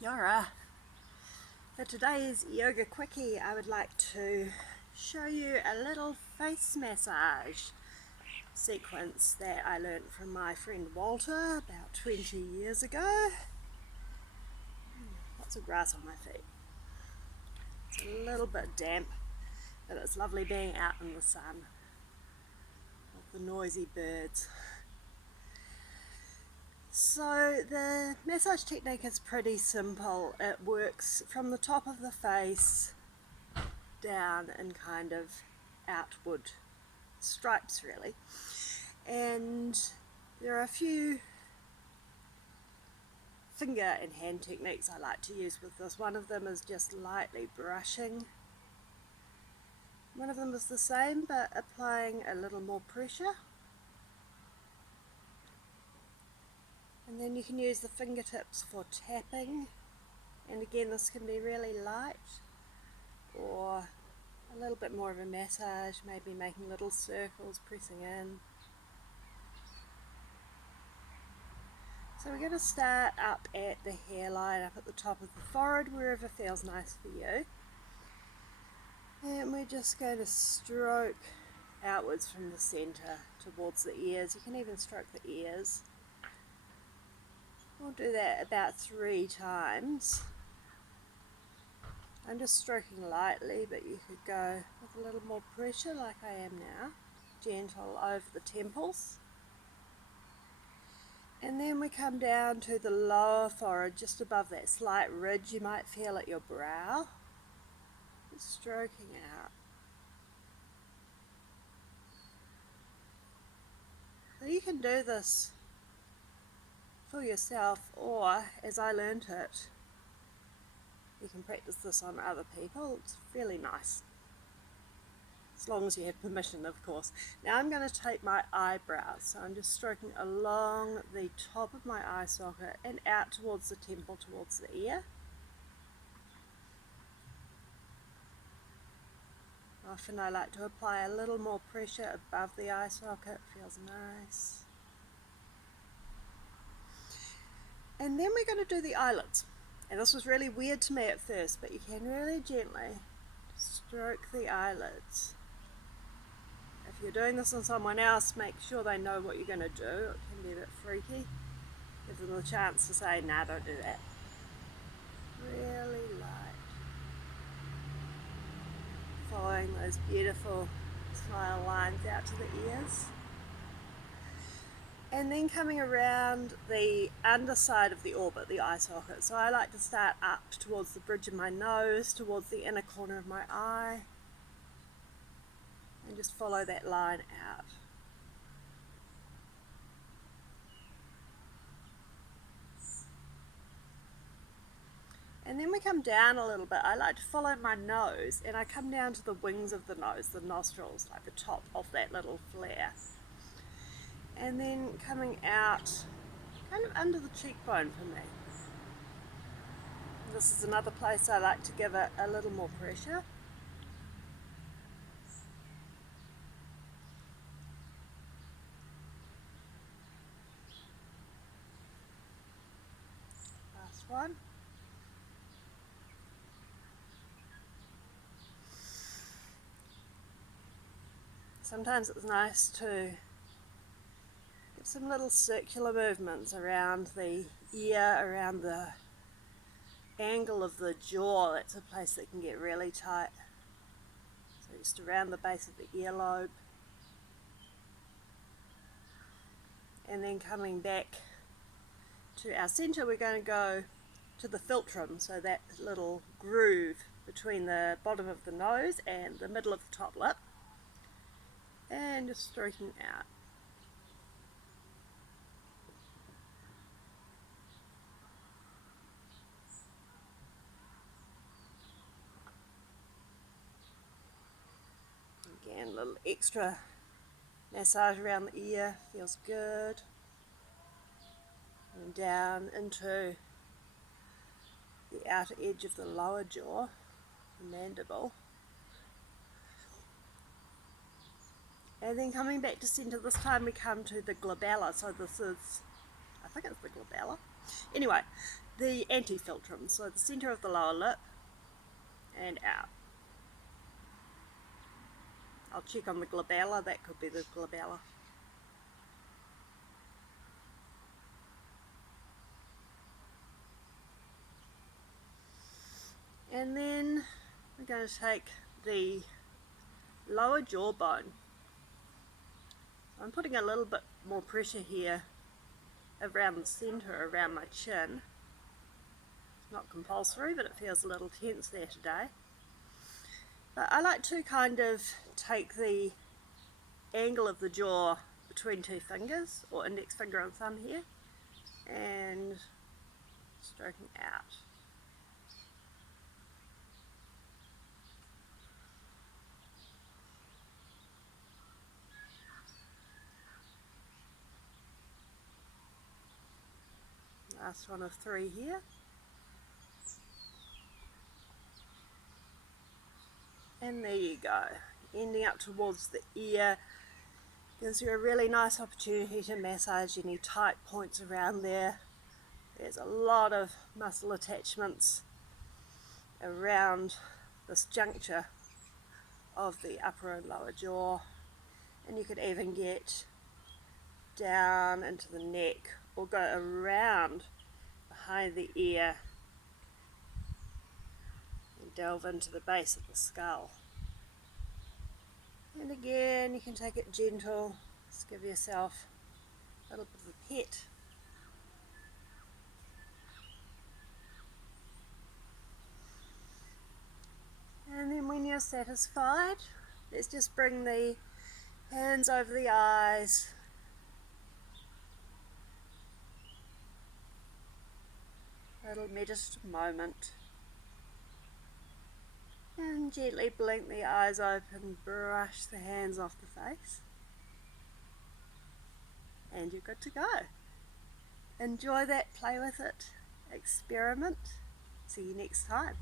Yara. For today's yoga quickie, I would like to show you a little face massage sequence that I learned from my friend Walter about 20 years ago. Lots of grass on my feet. It's a little bit damp, but it's lovely being out in the sun with the noisy birds. So the massage technique is pretty simple. It works from the top of the face down in kind of outward stripes really, and there are a few finger and hand techniques I like to use with this. One of them is just lightly brushing. One of them is the same but applying a little more pressure. And then you can use the fingertips for tapping, and again this can be really light or a little bit more of a massage, maybe making little circles, pressing in. So we're going to start up at the hairline, up at the top of the forehead, wherever feels nice for you. And we're just going to stroke outwards from the centre towards the ears. You can even stroke the ears. We'll do that about 3 times. I'm just stroking lightly, but you could go with a little more pressure like I am now. Gentle over the temples. And then we come down to the lower forehead, just above that slight ridge you might feel at your brow. Just stroking out. So you can do this for yourself, or as I learnt it, you can practice this on other people. It's really nice, as long as you have permission, of course. Now I'm going to take my eyebrows, so I'm just stroking along the top of my eye socket and out towards the temple, towards the ear. Often I like to apply a little more pressure above the eye socket, feels nice. And then we're going to do the eyelids. And this was really weird to me at first, but you can really gently stroke the eyelids. If you're doing this on someone else, make sure they know what you're going to do. It can be a bit freaky. Give them the chance to say, nah, don't do that. Really light. Following those beautiful smile lines out to the ears. And then coming around the underside of the orbit, the eye socket. So I like to start up towards the bridge of my nose, towards the inner corner of my eye, and just follow that line out. And then we come down a little bit. I like to follow my nose, and I come down to the wings of the nose, the nostrils, like the top of that little flare. And then coming out kind of under the cheekbone for me. This is another place I like to give it a little more pressure. Last one. Sometimes it's nice to some little circular movements around the ear, around the angle of the jaw. That's a place that can get really tight. So just around the base of the earlobe. And then coming back to our centre, we're going to go to the philtrum, so that little groove between the bottom of the nose and the middle of the top lip. And just stroking out. Again, a little extra massage around the ear, feels good. And down into the outer edge of the lower jaw, the mandible. And then coming back to centre, this time we come to the glabella. So this is, I think it's the glabella. Anyway, the anti-philtrum, so the centre of the lower lip and out. I'll check on the glabella, that could be the glabella. And then we're going to take the lower jawbone. I'm putting a little bit more pressure here around the centre, around my chin. It's not compulsory, but it feels a little tense there today. But I like to kind of take the angle of the jaw between two fingers, or index finger and thumb here, and stroking out. Last one of 3 here. And there you go. Ending up towards the ear gives you a really nice opportunity to massage any tight points around there. There's a lot of muscle attachments around this juncture of the upper and lower jaw, and you could even get down into the neck or go around behind the ear and delve into the base of the skull. And again, you can take it gentle, just give yourself a little bit of a pet. And then when you're satisfied, let's just bring the hands over the eyes. A little meditative moment. And gently blink the eyes open, brush the hands off the face. And you're good to go. Enjoy that, play with it, experiment. See you next time.